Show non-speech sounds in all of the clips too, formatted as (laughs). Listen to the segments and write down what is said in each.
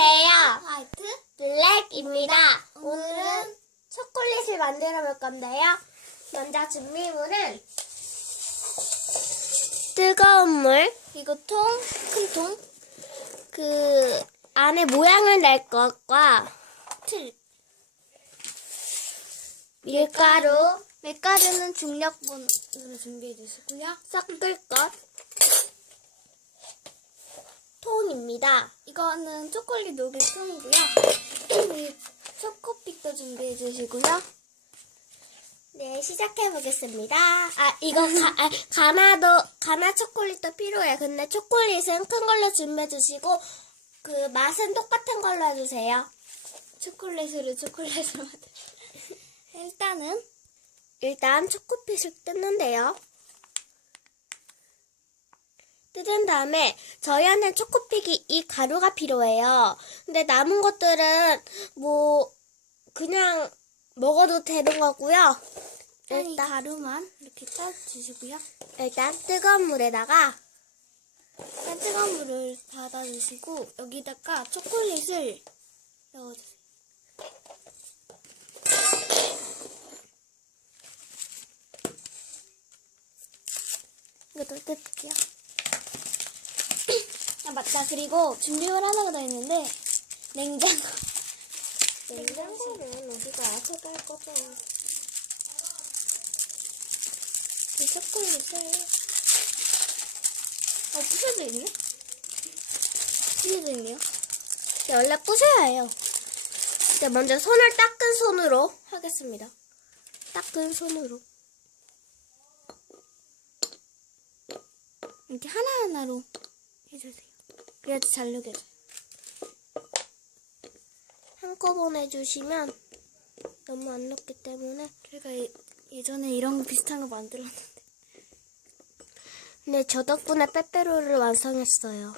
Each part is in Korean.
안녕하세요. 화이트 블랙입니다. 오늘은 초콜릿을 만들어 볼 건데요. 먼저 준비물은 뜨거운 물, 그리고 통, 큰 통, 그 안에 모양을 낼 것과 틀 밀가루, 밀가루는 중력분으로 준비해 주시고요. 섞을 것, 통입니다. 이거는 초콜릿 녹일 통이고요. 이 초코픽도 준비해 주시고요. 네, 시작해 보겠습니다. 아, 이거 가, 아, 가나도, 가나 초콜릿도 필요해요. 근데 초콜릿은 큰 걸로 준비해 주시고, 그 맛은 똑같은 걸로 해주세요. 초콜릿으로 초콜릿을 만들. (laughs) 일단은 일단 초코핏을 뜯는데요. 뜯은 다음에 저희한테 초코픽이 이 가루가 필요해요. 근데 남은 것들은 뭐 그냥 먹어도 되는 거고요. 일단 이 가루만 이렇게 떠 주시고요. 일단 뜨거운 물에다가 일단 뜨거운 물을 받아 주시고 여기다가 초콜릿을 넣어 주세요. 이것도 뜯을게요. 아 맞다. 그리고 준비물 하나가 더 있는데 냉장고. (laughs) 냉장고는 우리가 초갈 거죠. 이 초콜릿을 어 부셔져 있네? 부셔져 있네요. 네, 원래 부셔야 해요. 네, 먼저 손을 닦은 손으로 하겠습니다. 닦은 손으로. 이렇게 하나하나로 해주세요. 그래야지 잘 녹여져요. 한꺼번에 해주시면 너무 안 녹기 때문에. 제가 예- 예전에 이런 비슷한 거 만들었는데 근데 저 덕분에 빼빼로를 완성했어요.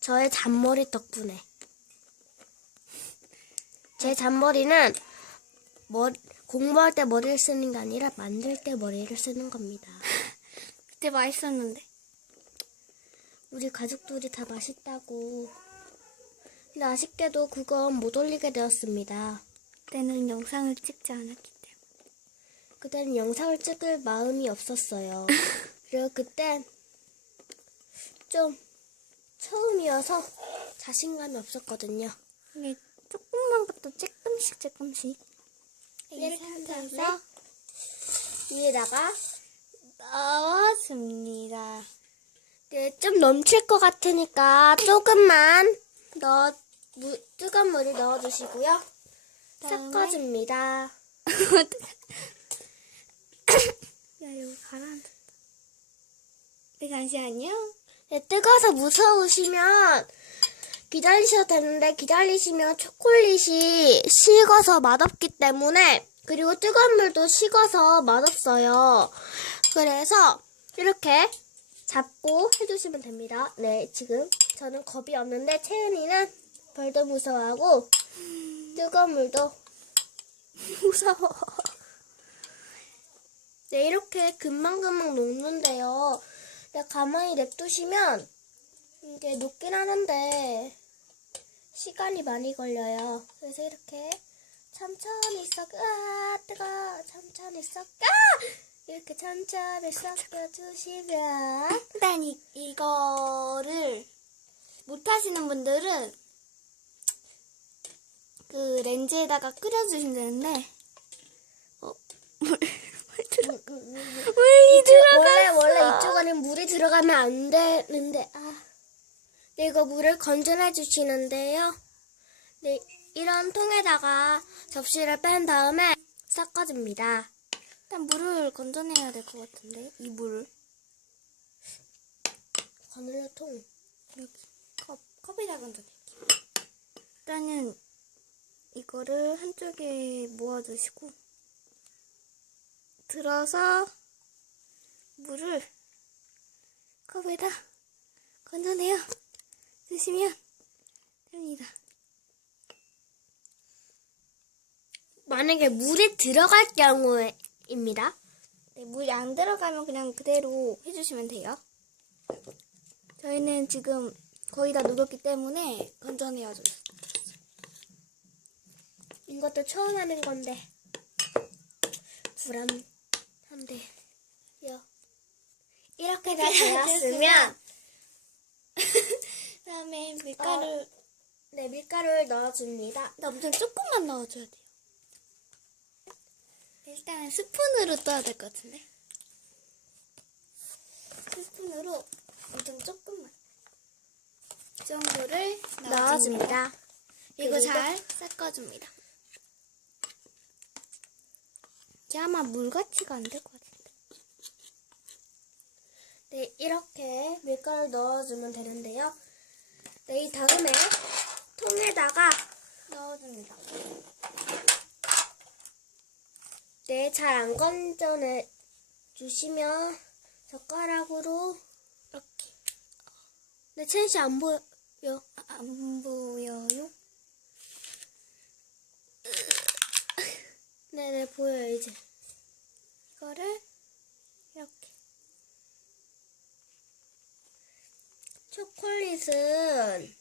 저의 잔머리 덕분에. 제 잔머리는 머리, 공부할 때 머리를 쓰는 게 아니라 만들 때 머리를 쓰는 겁니다. (laughs) 그때 맛있었는데 우리 가족들이 다 맛있다고. 근데 아쉽게도 그건 못 올리게 되었습니다. 그때는 영상을 찍지 않았기 때문에 그때는 영상을 찍을 마음이 없었어요. (laughs) 그리고 그땐 좀 처음이어서 자신감이 없었거든요. 이게 조금만 것도 조금씩 조금씩 이렇게 해서 위에다가 넣어줍니다. 네, 좀 넘칠 것 같으니까 조금만 넣어 무, 뜨거운 물을 넣어주시고요. 다음에 섞어줍니다. (laughs) 야 여기 가라앉았다. 네 잠시만요. 네, 뜨거워서 무서우시면 기다리셔도 되는데 기다리시면 초콜릿이 식어서 맛없기 때문에 그리고 뜨거운 물도 식어서 맛없어요. 그래서 이렇게 잡고 해주시면 됩니다. 네, 지금 저는 겁이 없는데 채은이는 벌도 무서워하고 뜨거운 물도 (laughs) 무서워. 네, 이렇게 금방금방 녹는데요. 근데 가만히 냅두시면 이게 녹긴 하는데 시간이 많이 걸려요. 그래서 이렇게 천천히 섞, 아, 뜨거, 천천히 섞, 아! 이렇게 천천히 섞여주시면 일단 이, 이거를 못하시는 분들은 그 렌즈에다가 끓여주시면 되는데 어, 물, 물 들어 물이 원래 원래 이쪽에는 물이 들어가면 안 되는데 아, 네, 이거 물을 건져내 주시는데요. 네, 이런 통에다가 접시를 뺀 다음에 섞어줍니다. 일단 물을 건져내야 될 것 같은데 이 물을 거늘러 통. 여기 컵 컵에다 건져낼게요. 일단은 이거를 한쪽에 모아주시고 들어서 물을 컵에다 건져내요. 주시면 됩니다. 만약에 물이 들어갈 경우에 입니다. 네, 물이 안 들어가면 그냥 그대로 해주시면 돼요. 저희는 지금 거의 다 녹였기 때문에 건져내야죠. 이것도 처음 하는 건데 불안한데 요 이렇게 다 되었으면 그다음에 (laughs) 밀가루 네 밀가루를 넣어줍니다. 나 엄청 조금만 넣어줘야 돼요. 일단 스푼으로 떠야 될 것 같은데. 스푼으로 엄청 조금만. 이 정도를 넣어줍니다. 그리고 잘 섞어줍니다. 이게 아마 물같이가 안 될 것 같은데. 네 이렇게 밀가루 넣어주면 되는데요. 네 이 다음에 통에다가 넣어줍니다. 네잘안 건져내 주시면 젓가락으로 이렇게. 네 첸씨 안 보여요. 아, 안 보여요? 네네 보여요 이제. 이거를 이렇게. 초콜릿은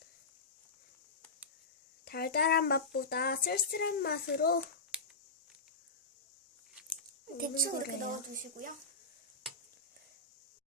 달달한 맛보다 쓸쓸한 맛으로 대충 이렇게. 넣어주시고요.